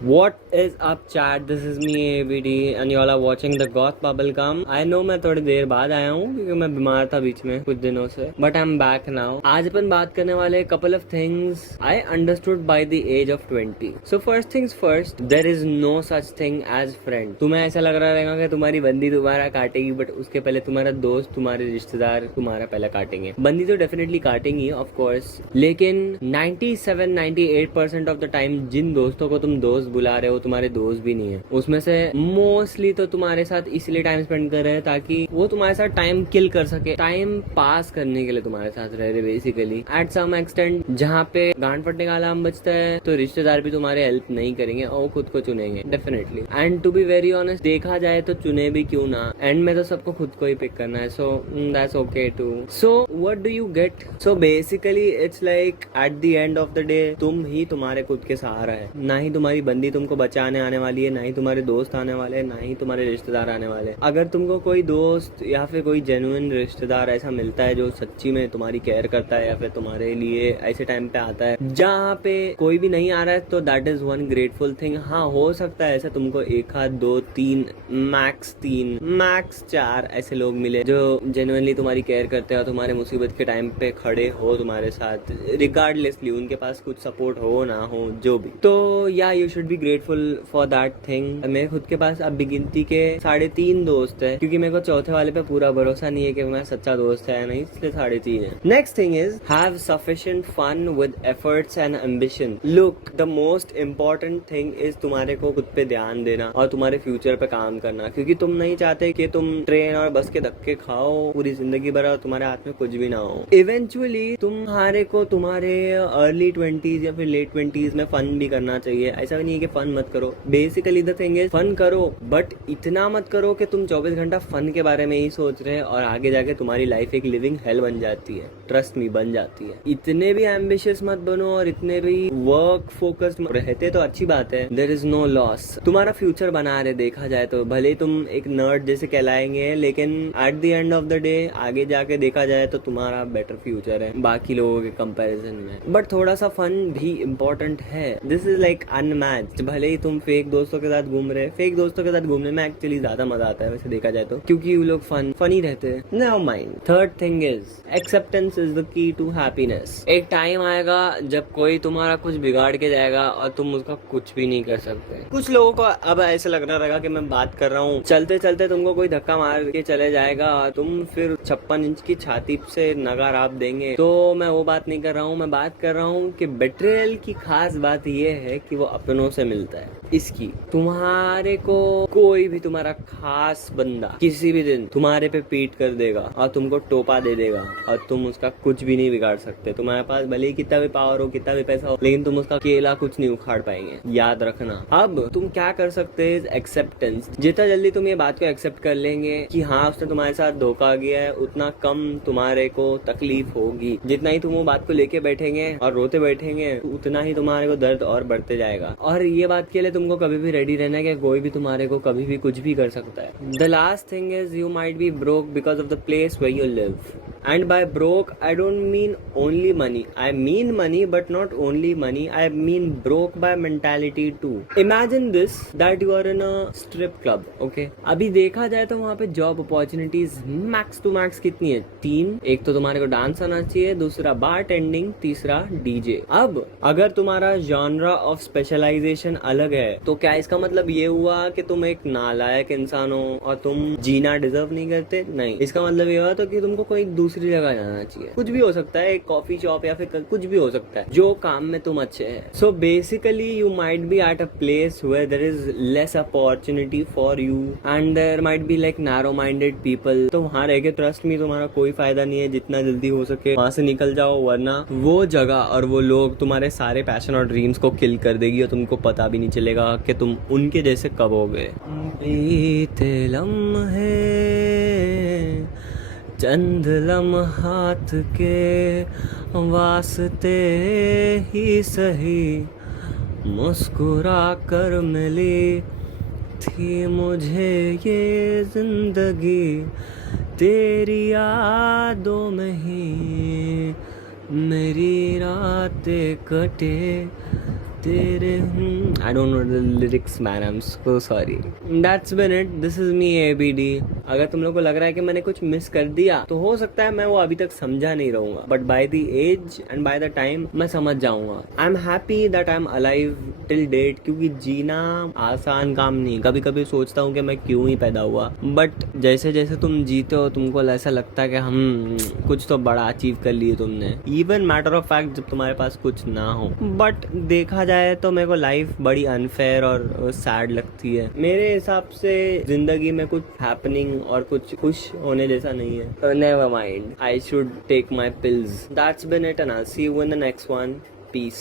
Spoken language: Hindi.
What is up chat? This is me ABD and you all are watching the Goth Bubblegum. I know मैं थोड़ी देर बाद आया हूँ क्योंकि मैं बीमार था बीच में कुछ दिनों से, but I am back now. आज अपन बात करने वाले couple of things I understood by the age of 20. So first things first, there is no such thing as friend. तुम्हें ऐसा लग रहा रहेगा कि तुम्हारी बंदी तुम्हारा काटेगी, बट उसके पहले तुम्हारा दोस्त, तुम्हारे रिश्तेदार तुम्हारा पहले काटेंगे. बंदी तो डेफिनेटली काटेंगी ऑफ कोर्स, लेकिन 97-98% ऑफ द टाइम जिन दोस्तों को तुम दोस्त बुला रहे हो तुम्हारे दोस्त भी नहीं है. उसमें से मोस्टली तो तुम्हारे साथ इसलिए टाइम स्पेंड कर रहे हैं ताकि वो तुम्हारे साथ टाइम किल कर सके, टाइम पास करने के लिए तुम्हारे साथ रह रहे बेसिकली एट सम एक्सटेंट. जहाँ पे गांड फटने का अलार्म बजता है तो रिश्तेदार भी तुम्हारे हेल्प नहीं करेंगे और वो खुद को चुनेंगे definitely. And to be very honest, देखा जाए तो चुने भी क्यों ना, एंड में तो सबको खुद को ही पिक करना है. So that's okay too. So what do you get? So basically it's like at the end of the day तुम ही तुम्हारे खुद के सहारा है. ना ही तुम्हारी बंदी तुमको बचाने आने वाली है, ना ही तुम्हारे दोस्त आने वाले हैं, ना ही तुम्हारे रिश्तेदार आने वाले. अगर तुमको कोई दोस्त या फिर कोई जेन्युइन रिश्तेदार ऐसा मिलता है जो सच्ची में तुम्हारी केयर करता है या फिर तुम्हारे लिए ऐसे टाइम पे आता है जहाँ पे कोई भी नहीं आ रहा है, तो that is one grateful thing. हाँ, हो सकता है ऐसा तुमको एक हाथ दो तीन मैक्स चार ऐसे लोग मिले जो जेन्युइनली तुम्हारी केयर करते हैं और तुम्हारे मुसीबत के टाइम पे खड़े हो तुम्हारे साथ, रिगार्डलेसली उनके पास कुछ सपोर्ट हो ना हो जो भी. तो या you should be grateful for that thing. मेरे खुद के पास अब गिनती के 3.5 दोस्त है, क्योंकि मेरे को चौथे वाले पे पूरा भरोसा नहीं है कि मैं सच्चा दोस्त है या नहीं, इसलिए 3.5 है. Next thing is have sufficient fun with efforts and ambition. Look, the most important thing is तुम्हारे को खुद पे ध्यान देना और तुम्हारे फ्यूचर पे काम करना, क्योंकि तुम नहीं चाहते कि तुम ट्रेन और बस के धक्के खाओ पूरी जिंदगी भर और तुम्हारे हाथ में कुछ भी ना हो. इवेंचुअली तुम्हारे को तुम्हारे अर्ली 20s या फिर लेट 20s में फन भी करना चाहिए. ऐसा नहीं है कि फन मत करो. Basically the thing is fun करो, बट इतना मत करो कि तुम 24 घंटा फन के बारे में ही सोच रहे हैं और आगे जाके तुम्हारी लाइफ एक लिविंग हेल बन जाती है. ट्रस्ट मी, बन जाती है. इतने भी एम्बिशियस मत बनो और इतने भी वर्क फोकस्ड रहते तो अच्छी बात है. There is no loss. तुम्हारा फ्यूचर बना रहे देखा जाए तो, भले तुम एक नर्ड जैसे कहलाएंगे, लेकिन eight the end of the day आगे जाके देखा जाए तो तुम्हारा बेटर फ्यूचर है बाकी लोगों के कंपैरिजन में. बट थोड़ा सा फन भी इम्पोर्टेंट है. This is like unmatched. भले ही तुम फेक दोस्तों के साथ घूम रहे, फेक दोस्तों के साथ घूमने में एक्चुअली ज्यादा मजा आता है वैसे देखा जाए तो, क्योंकि वो लोग फनी रहते हैं. No mind. Third thing is acceptance is the key to happiness. एक टाइम आएगा जब कोई तुम्हारा कुछ बिगाड़ के जाएगा और तुम उसका कुछ भी नहीं कर सकते. कुछ लोगों को अब ऐसा लगना रहेगा कि मैं बात कर रहा हूँ, चलते चलते तुमको कोई धक्का मार के चले जाएगा, तुम फिर 56 इंच की छाती से नगार आप देंगे. तो मैं वो बात नहीं कर रहा हूँ. मैं बात कर रहा हूँ कि बेट्रेयल की खास बात ये है कि वो अपनों से मिलता है. इसकी तुम्हारे को कोई भी तुम्हारा खास बंदा किसी भी दिन तुम्हारे पे पीट कर देगा और तुमको टोपा दे देगा और तुम उसका कुछ भी नहीं बिगाड़ सकते. तुम्हारे पास भले ही कितना भी पावर हो, कितना भी पैसा हो, लेकिन तुम उसका केला कुछ नहीं उखाड़ पाएंगे, याद रखना. अब तुम क्या कर सकते हैं? एक्सेप्टेंस. जितना जल्दी तुम ये बात को एक्सेप्ट कर लेंगे कि हाँ उसने तुम्हारे साथ धोखा किया है, उतना कम तुम्हारे को तकलीफ होगी. जितना ही तुम वो बात को लेके बैठेंगे और रोते बैठेंगे, उतना ही तुम्हारे को दर्द और बढ़ते जाएगा. और ये बात के लिए तुमको कभी भी रेडी रहना है कि कोई भी तुम्हारे को कभी भी कुछ भी कर सकता है. The last thing is you might be broke because of the place where you live. And by broke, I don't mean only money. I mean money, but not only money. I mean broke by mentality too. Imagine this, that you are in a strip club, okay? अभी देखा जाए तो वहाँ पे job opportunities max to max कितनी है? 3. एक तो तुम्हारे को डांस आना चाहिए, दूसरा बार टेंडिंग, तीसरा डीजे. अब अगर तुम्हारा जॉनरा ऑफ स्पेशलाइजेशन अलग है तो क्या इसका मतलब ये हुआ कि तुम एक नालायक इंसान हो और तुम जीना डिजर्व नहीं करते? नहीं. इसका मतलब ये हुआ तो कि तुमको कोई दूसरी जगह जाना चाहिए. कुछ भी हो सकता है, एक कॉफी शॉप या फिर कुछ भी हो सकता है जो काम में तुम अच्छे हैं. So basically you might be at a place where there is less opportunity for you and there might be like narrow minded people. तो वहाँ रह के ट्रस्ट मी तुम्हारा कोई फायदा नहीं है. जितना जल्दी हो सके वहाँ से निकल जाओ, वरना वो जगह और वो लोग तुम्हारे सारे पैशन और ड्रीम्स को किल कर देगी और तुमको पता भी नहीं चलेगा कि तुम उनके जैसे कब हो गए. बीते लम्हे चंद लम्हात के वास्ते ही सही मुस्कुरा कर मिली थी मुझे ये जिंदगी. तेरी यादों में ही मेरी रातें कटे, तेरे I don't know the lyrics man, I'm so sorry. That's been it. This is me ABD. अगर तुम लोग को लग रहा है कि मैंने कुछ मिस कर दिया तो हो सकता है मैं वो अभी तक समझा नहीं रहूंगा, but by the age and by the time मैं समझ जाऊंगा. I am happy that I am alive till date, क्योंकि जीना आसान काम नहीं. कभी कभी सोचता हूँ कि मैं क्यों ही पैदा हुआ, बट जैसे जैसे तुम जीते हो तुमको ऐसा लगता है कि हम कुछ तो बड़ा अचीव कर लिए तुमने. इवन मैटर ऑफ फैक्ट जब तुम्हारे पास कुछ ना हो. बट देखा जाए तो मेरे को लाइफ बड़ी अनफेयर और सैड लगती है. मेरे हिसाब से जिंदगी में कुछ हैपनिंग और कुछ खुश होने जैसा नहीं है. Never mind, I should take my pills. That's been it and I see you in the next one. Piece.